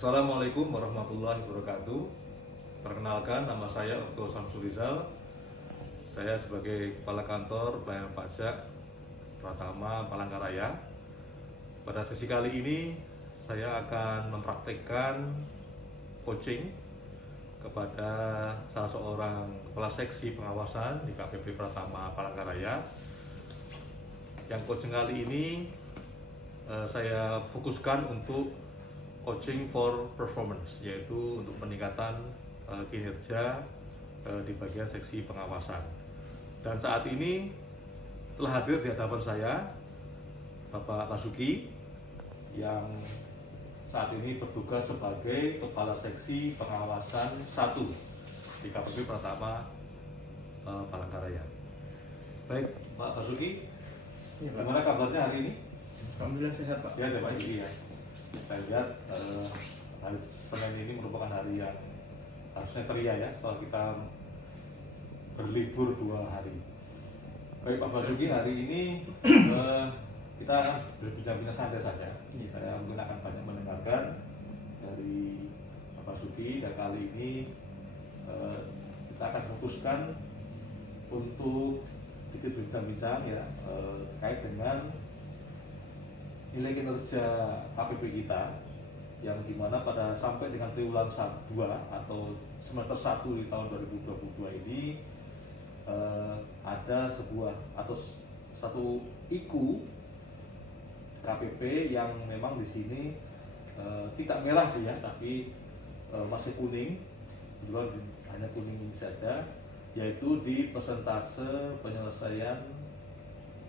Assalamualaikum warahmatullahi wabarakatuh. Perkenalkan, nama saya Okto Samsurizal. Saya sebagai Kepala Kantor Pelayanan Pajak Pratama Palangkaraya. Pada sesi kali ini saya akan mempraktikkan coaching kepada salah seorang Kepala Seksi Pengawasan di KPP Pratama Palangkaraya. Yang coaching kali ini saya fokuskan untuk coaching for performance, yaitu untuk peningkatan kinerja di bagian seksi pengawasan. Dan saat ini telah hadir di hadapan saya Bapak Rasuki yang saat ini bertugas sebagai Kepala Seksi Pengawasan 1 di KPP Pratama Palangkaraya. Baik, Pak Rasuki, bagaimana kabarnya hari ini? Alhamdulillah sehat, Pak. Ya, Pak. Iya. Saya lihat hari Senin ini merupakan hari yang harusnya ceria ya, setelah kita berlibur 2 hari. Baik Pak Basuki, hari ini kita akan berbincang-bincang santai saja. Saya mungkin akan banyak mendengarkan dari Pak Basuki, dan kali ini kita akan fokuskan untuk sedikit berbincang-bincang ya terkait dengan nilai kinerja KPP kita, yang dimana pada sampai dengan triwulan 2 atau semester 1 di tahun 2022 ini ada sebuah atau satu IKU KPP yang memang di sini tidak merah sih ya, tapi masih kuning, kebetulan hanya kuning ini saja, yaitu di persentase penyelesaian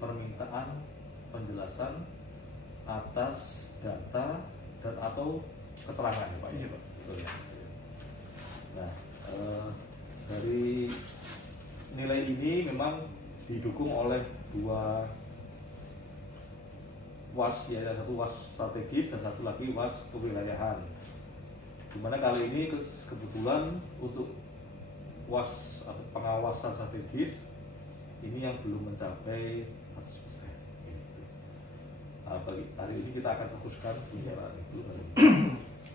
permintaan penjelasan atas data dan atau keterangan ya Pak. Iya Pak. Betul ya. Nah, dari nilai ini memang didukung oleh 2 WAS ya, ada satu WAS strategis dan satu lagi WAS kewilayahan. Dimana kali ini kebetulan untuk WAS atau pengawasan strategis ini yang belum mencapai 100%. Hari ini kita akan fokuskan pembicaraan itu.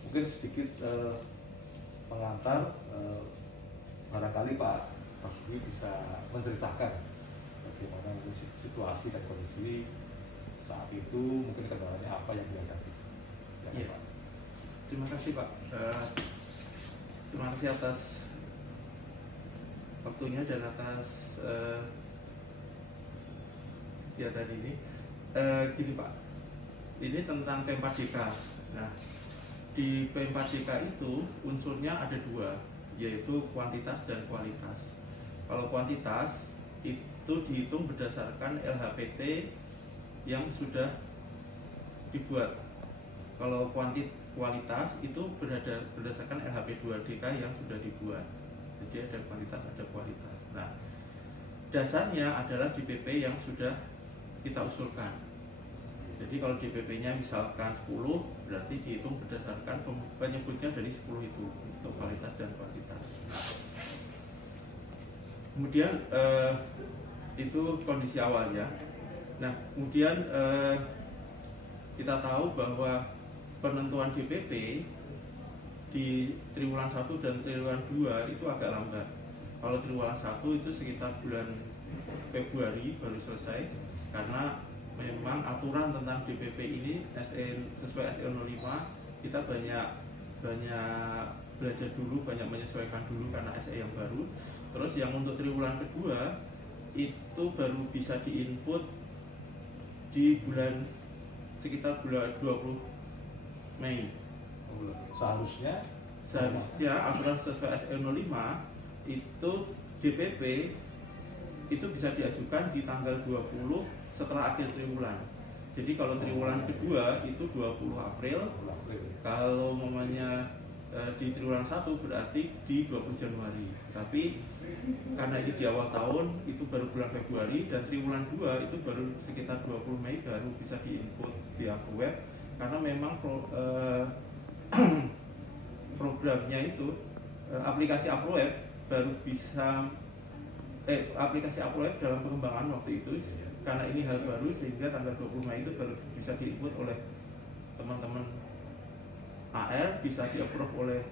Mungkin sedikit pengantar, barangkali Pak Basuki bisa menceritakan bagaimana situasi dan kondisi saat itu, mungkin kendalanya apa yang dihadapi. Ya, Pak. Terima kasih Pak. Terima kasih atas waktunya dan atas kegiatan ini. Gini Pak, ini tentang P4DK. Nah, di P4DK itu unsurnya ada 2, yaitu kuantitas dan kualitas. Kalau kuantitas itu dihitung berdasarkan LHPT yang sudah dibuat. Kalau kualitas itu berdasarkan LHP2DK yang sudah dibuat. Jadi ada kuantitas, ada kualitas. Nah, dasarnya adalah DPP yang sudah kita usulkan. Jadi kalau DPP-nya misalkan 10, berarti dihitung berdasarkan penyebutnya dari 10 itu untuk kualitas dan kuantitas. Kemudian itu kondisi awalnya. Nah, kemudian kita tahu bahwa penentuan DPP di triwulan 1 dan triwulan 2 itu agak lambat. Kalau triwulan 1 itu sekitar bulan Februari baru selesai, karena memang aturan tentang DPP ini sesuai SE 05 kita banyak belajar dulu, banyak menyesuaikan dulu karena SE yang baru. Terus yang untuk triwulan kedua itu baru bisa diinput di sekitar bulan 20 Mei. Seharusnya aturan sesuai SE 05 itu DPP itu bisa diajukan di tanggal 20 setelah akhir triwulan. Jadi kalau triwulan kedua itu 20 April. Kalau momennya di triwulan 1 berarti di 20 Januari. Tapi karena ini di awal tahun itu baru bulan Februari, dan triwulan 2 itu baru sekitar 20 Mei baru bisa diinput di web, karena memang programnya itu aplikasi AppWeb baru bisa aplikasi AppWeb dalam pengembangan waktu itu. Karena ini hal baru, sehingga tanggal 20 Mei itu baru bisa diinput oleh teman-teman AR bisa di-approve oleh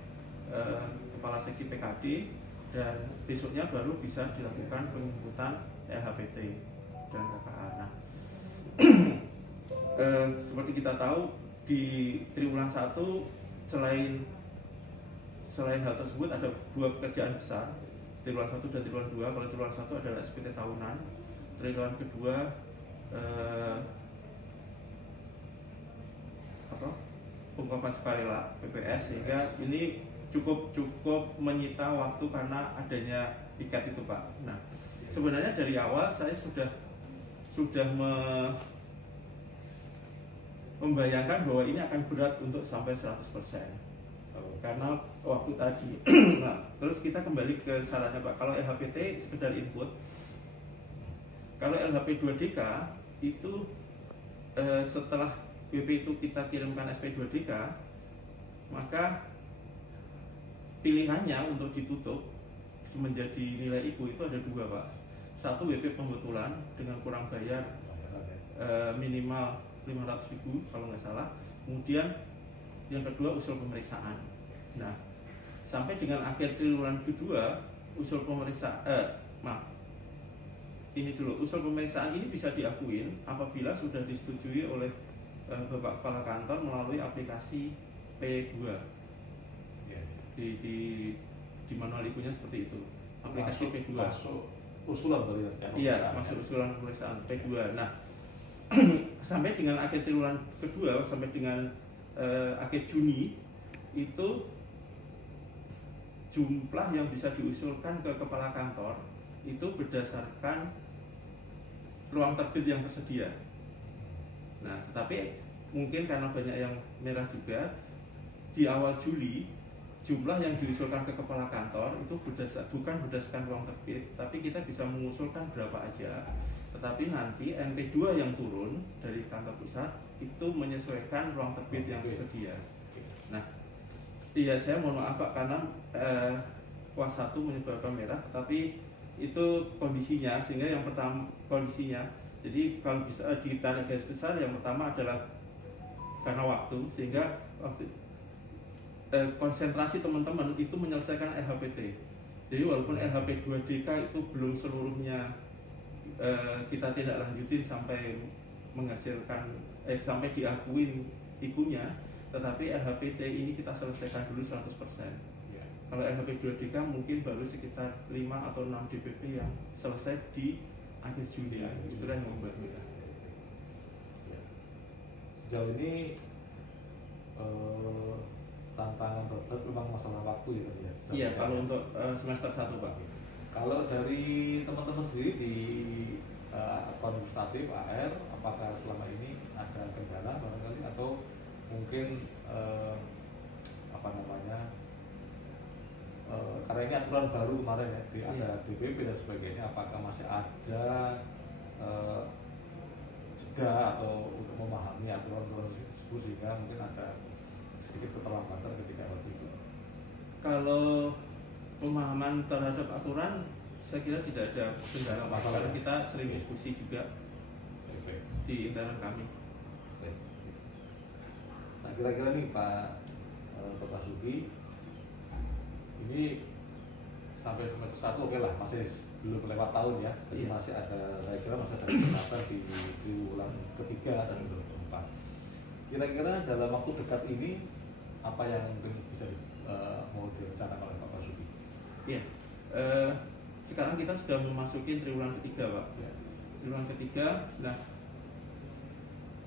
kepala seksi PKD, dan besoknya baru bisa dilakukan penginputan LHPT dan KKA. Nah, seperti kita tahu di triwulan 1 selain hal tersebut ada dua pekerjaan besar, triwulan 1 dan triwulan 2. Kalau triwulan 1 adalah SPT tahunan, triwulan kedua pengungkapan sukarela PPS, sehingga ini cukup menyita waktu karena adanya piket itu, Pak. Nah, sebenarnya dari awal saya sudah membayangkan bahwa ini akan berat untuk sampai 100%. Karena waktu tadi. Nah, terus kita kembali ke syaratnya, Pak. Kalau LHPT sekedar input. Kalau LHP 2DK itu setelah WP itu kita kirimkan SP 2DK, maka pilihannya untuk ditutup menjadi nilai IKU itu ada dua, Pak. Satu, WP pembetulan dengan kurang bayar minimal 500.000 kalau nggak salah. Kemudian yang kedua, usul pemeriksaan. Nah, sampai dengan akhir triwulan kedua, usul pemeriksaan usul pemeriksaan ini bisa diakuin apabila sudah disetujui oleh Bapak Kepala Kantor melalui aplikasi P2. Di manual IKU-nya seperti itu. Aplikasi P2. Masuk usulan dari Iya, masuk usulan pemeriksaan P2. Nah, sampai dengan akhir triwulan kedua, sampai dengan akhir Juni itu jumlah yang bisa diusulkan ke Kepala Kantor itu berdasarkan ruang terbit yang tersedia. Nah, tapi mungkin karena banyak yang merah juga, di awal Juli jumlah yang diusulkan ke Kepala Kantor itu bukan berdasarkan ruang terbit, tapi kita bisa mengusulkan berapa aja. Tetapi nanti MP2 yang turun dari kantor pusat itu menyesuaikan ruang terbit yang tersedia. Nah, iya, saya mohon maaf, Pak, karena was 1 menyebabkan merah, tetapi itu kondisinya, sehingga yang pertama kondisinya, jadi kalau bisa ditarik garis besar, yang pertama adalah karena waktu, sehingga konsentrasi teman-teman itu menyelesaikan LHPT. Jadi walaupun LHP 2DK itu belum seluruhnya kita tidak lanjutin sampai menghasilkan sampai diakuin IKU-nya, tetapi LHPT ini kita selesaikan dulu 100%. Kalau LHP 2DK mungkin baru sekitar 5 atau 6 DPP yang selesai di akhir Juni. Itulah yang membuat kita. Sejauh ini tantangan tetap memang masalah waktu ya. Iya, kalau untuk semester 1, Pak. Kalau dari teman-teman sendiri di administratif AR, apakah selama ini ada kendala barangkali, atau mungkin karena ini aturan baru kemarin ya, ada DPP dan sebagainya, apakah masih ada jeda atau untuk memahami aturan-aturan tersebut sehingga mungkin ada sedikit keterlambatan ketika waktu itu? Kalau pemahaman terhadap aturan, saya kira tidak ada kendala, karena kita sering diskusi juga di internal kami. Nah, kira-kira nih Pak Basuki, ini sampai semester 1 oke lah, masih belum lewat tahun ya, jadi masih ada, saya kira masih ada kesempatan di triwulan ketiga dan keempat. Kira-kira dalam waktu dekat ini apa yang mungkin bisa mau direncanakan oleh Pak Basuki? Iya, sekarang kita sudah memasuki triwulan ketiga, Pak. Ya. Triwulan ketiga, nah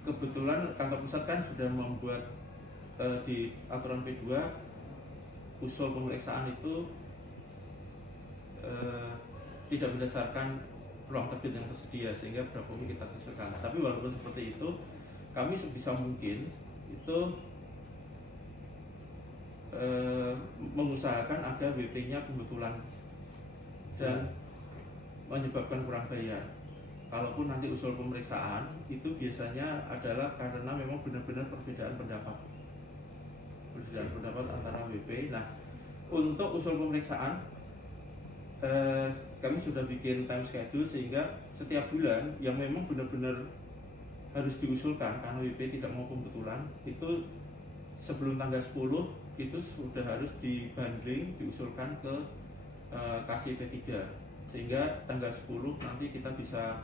kebetulan kantor pusat kan sudah membuat di aturan P2 usul pemeriksaan itu tidak berdasarkan ruang terbit yang tersedia, sehingga berapa pun kita usulkan. Tapi walaupun seperti itu, kami sebisa mungkin itu mengusahakan agar WP-nya kebetulan dan menyebabkan kurang bayar. Kalaupun nanti usul pemeriksaan itu biasanya adalah karena memang benar-benar perbedaan pendapat antara WP. Nah, untuk usul pemeriksaan kami sudah bikin time schedule, sehingga setiap bulan yang memang benar-benar harus diusulkan karena WP tidak mau kebetulan itu sebelum tanggal 10 itu sudah harus dibanding diusulkan ke KSI P3, sehingga tanggal 10 nanti kita bisa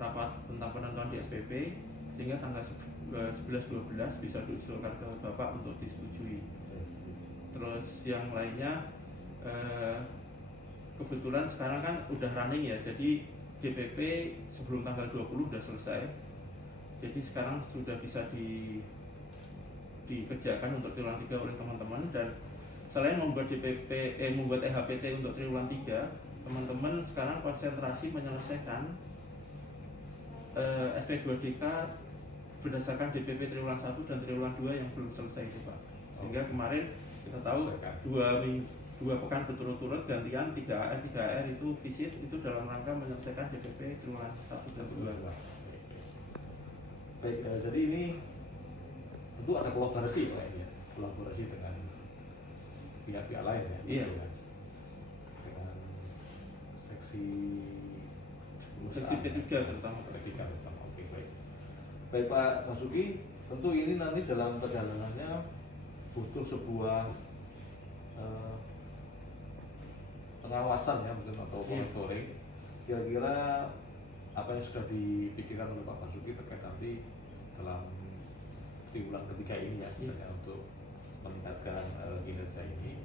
rapat tentang penentuan di SPP, sehingga tanggal 11-12 bisa diusulkan ke Bapak untuk disetujui. Terus yang lainnya kebetulan sekarang kan udah running ya, jadi DPP sebelum tanggal 20 udah selesai, jadi sekarang sudah bisa dikerjakan untuk triwulan 3 oleh teman-teman. Dan selain membuat membuat EHPT untuk triwulan 3, teman-teman sekarang konsentrasi menyelesaikan SP2DK berdasarkan DPP triwulan 1 dan triwulan 2 yang belum selesai itu Pak. Sehingga kemarin kita tahu 2 pekan berturut-turut gantian 3AR itu visit itu dalam rangka menyelesaikan DPP triwulan 1 dan 2. Baik, jadi ini tentu ada kolaborasi Pak ya, kolaborasi dengan pihak-pihak lain ya. Iya. Dengan seksi P3 terutama. Oke, baik. Baik Pak Basuki, tentu ini nanti dalam perjalanannya butuh sebuah pengawasan ya mungkin atau monitoring. Kira-kira apa yang sudah dipikirkan oleh Pak Basuki terkait nanti dalam triwulan ketiga ini ya, misalnya untuk meningkatkan kinerja ini,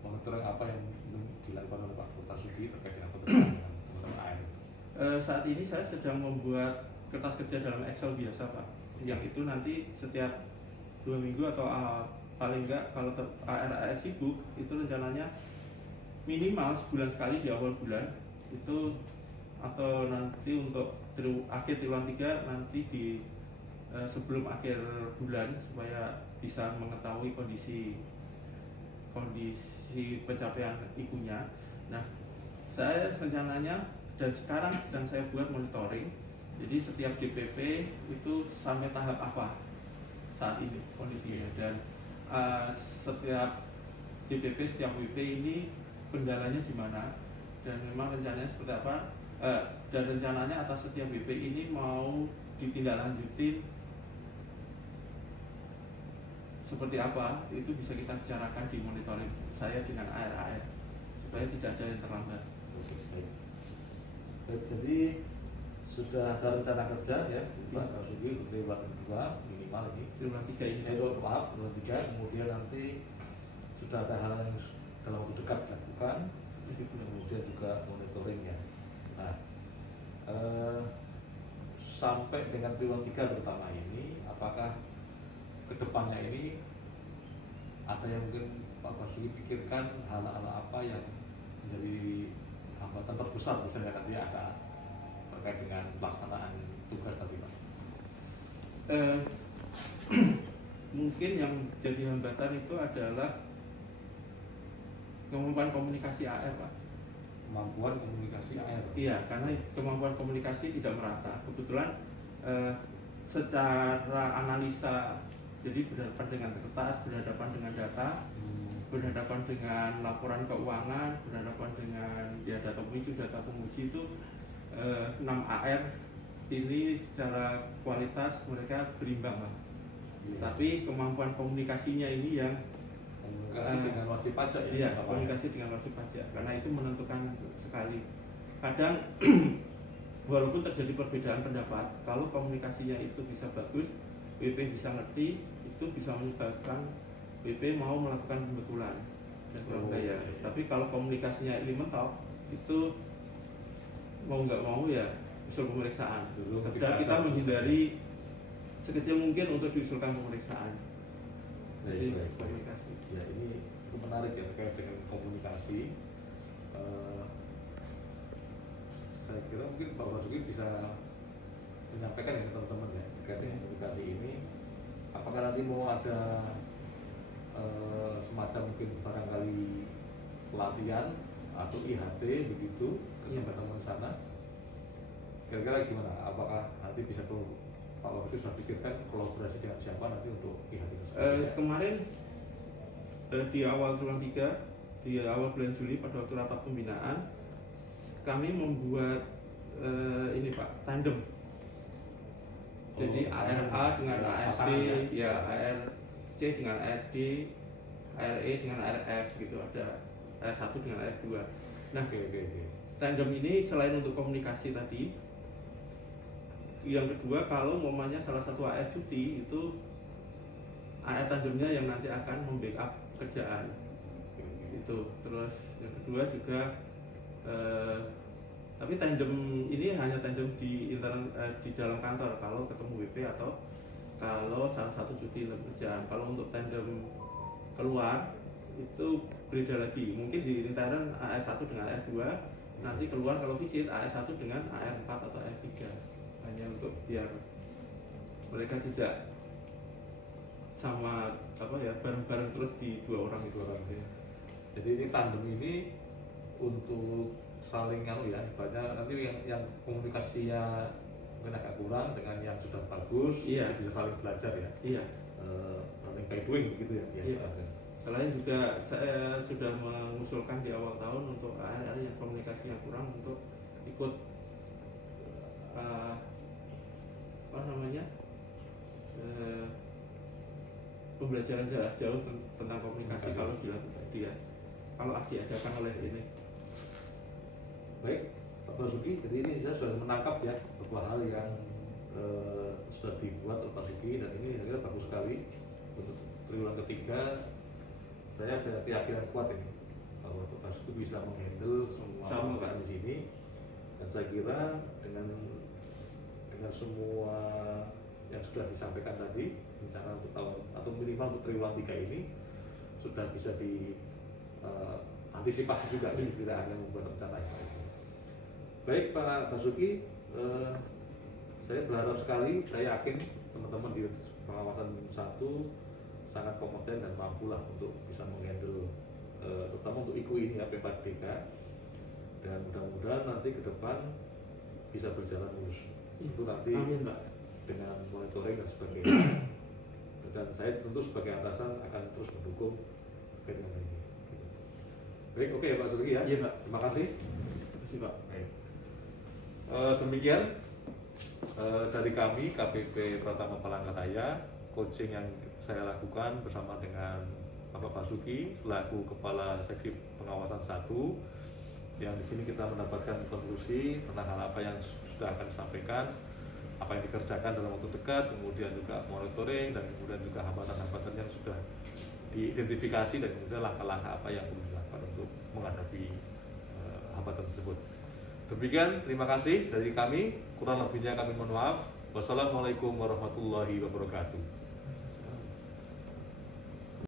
monitoring apa yang dilakukan oleh Pak Basuki terkait dengan pengelolaan air? Saat ini saya sedang membuat kertas kerja dalam Excel biasa Pak, yang itu nanti setiap 2 minggu atau paling enggak kalau AR sibuk itu rencananya minimal sebulan sekali di awal bulan itu, atau nanti untuk akhir triwulan 3 nanti di sebelum akhir bulan, supaya bisa mengetahui kondisi pencapaian ikunya. Nah, saya rencananya dan sekarang sedang saya buat monitoring. Jadi setiap DPP itu sampai tahap apa saat ini kondisinya, dan setiap DPP, setiap WP ini kendalanya di mana, dan memang rencananya seperti apa, dan rencananya atas setiap WP ini mau ditindaklanjutin seperti apa, itu bisa kita bicarakan di monitoring saya dengan AR supaya tidak ada yang terlambat. Baik, jadi sudah ada rencana kerja ya Pak Basuki untuk triwulan kedua minimal ini, triwulan 3 ini. Maaf, triwulan 3, kemudian nanti sudah ada hal yang dalam waktu dekat dilakukan, kemudian juga monitoringnya. Nah, sampai dengan triwulan 3 terutama ini, apakah kedepannya ini ada yang mungkin Pak Basuki pikirkan hal-hal apa yang menjadi hambatan terbesar misalnya nanti ada terkait dengan pelaksanaan tugas tadi Pak? Mungkin yang jadi hambatan itu adalah kemampuan komunikasi AR Pak. Kemampuan komunikasi AR? Iya, karena kemampuan komunikasi tidak merata. Kebetulan secara analisa, jadi berhadapan dengan kertas, berhadapan dengan data, berhadapan dengan laporan keuangan, berhadapan dengan data penguji, itu 6 AR ini secara kualitas mereka berimbang Pak. Tapi kemampuan komunikasinya ini yang komunikasi dengan wajib pajak ya? Iya, komunikasi dengan wajib pajak, karena itu menentukan sekali. Kadang walaupun terjadi perbedaan pendapat, kalau komunikasinya itu bisa bagus, WP bisa ngerti, itu bisa menyebabkan WP mau melakukan pembetulan dan kurang bayar. Tapi kalau komunikasinya ini mentok, itu mau nggak mau ya usul pemeriksaan. Dan kita menghindari sekecil mungkin untuk diusulkan pemeriksaan. Jadi komunikasi. Ya, ini menarik ya terkait dengan komunikasi. Saya kira mungkin Pak Basuki bisa menyampaikan ya teman-teman ya terkait dengan komunikasi ini. Apakah nanti mau ada semacam mungkin barangkali pelatihan atau IHT begitu ke teman-teman sana? Kira-kira gimana? Apakah nanti bisa tuh Pak Basuki sudah pikirkan kolaborasi dengan siapa nanti untuk IHT tersebut? Kemarin di awal triwulan 3, di awal bulan Juli pada waktu rapat pembinaan, kami membuat ini Pak, tandem Jadi ARA dengan ARD, ya ARC dengan ARD, ARE dengan ARF gitu, ada AR1 dengan AR2. Nah, tandem ini selain untuk komunikasi tadi, yang kedua kalau umpamanya salah satu AR cuti itu AR tandemnya yang nanti akan membackup kerjaan itu. Terus yang kedua juga tapi tandem ini hanya tandem di di dalam kantor kalau ketemu WP atau kalau salah satu cuti kerjaan. Kalau untuk tandem keluar itu beda lagi, mungkin di lingkaran AR1 dengan AR2, nanti keluar kalau visit AR1 dengan AR4 atau AR3, hanya untuk biar mereka tidak sama bareng-bareng terus di dua orang ya. Jadi ini tandem ini untuk saling ibaratnya nanti yang komunikasinya mungkin agak kurang dengan yang sudah bagus, bisa saling belajar ya. Iya. Learning by doing begitu ya. Iya. Selain juga saya sudah mengusulkan di awal tahun untuk AR yang komunikasinya kurang untuk ikut pembelajaran jarak jauh tentang komunikasi kalau dilakukan kalau diadakan oleh ini. Baik, Pak Basuki, jadi ini saya sudah menangkap ya beberapa hal yang sudah dibuat oleh Pak Basuki, dan ini saya kira bagus sekali untuk triwulan ketiga. Saya ada keyakinan kuat ini bahwa Pak Basuki bisa menghandle semua perusahaan di sini, dan saya kira dengan semua yang sudah disampaikan tadi, rencana untuk tahun atau minimal untuk triwulan 3 ini sudah bisa antisipasi juga, tidak hanya membuat rencana yang baik. Baik Pak Basuki, saya berharap sekali, saya yakin teman-teman di pengawasan 1 sangat kompeten dan mampu lah untuk bisa menghandle terutama untuk IKU ini ya, P4DK, dan mudah-mudahan nanti ke depan bisa berjalan mulus. Itu nanti Amin, Pak, dengan monitoring dan sebagainya. Dan saya tentu sebagai atasan akan terus mendukung dengan ini. Baik, oke Pak Basuki ya. Iya Pak. Terima kasih. Terima kasih Pak. Baik. Demikian dari kami KPP Pratama Palangkaraya, coaching yang saya lakukan bersama dengan Bapak Basuki selaku Kepala Seksi Pengawasan 1, yang di sini kita mendapatkan konklusi tentang hal apa yang sudah akan disampaikan, apa yang dikerjakan dalam waktu dekat, kemudian juga monitoring, dan kemudian juga hambatan-hambatan yang sudah diidentifikasi, dan kemudian langkah-langkah apa yang perlu dilakukan untuk menghadapi hambatan tersebut. Demikian, terima kasih dari kami. Kurang lebihnya kami mohon maaf. Wassalamualaikum warahmatullahi wabarakatuh.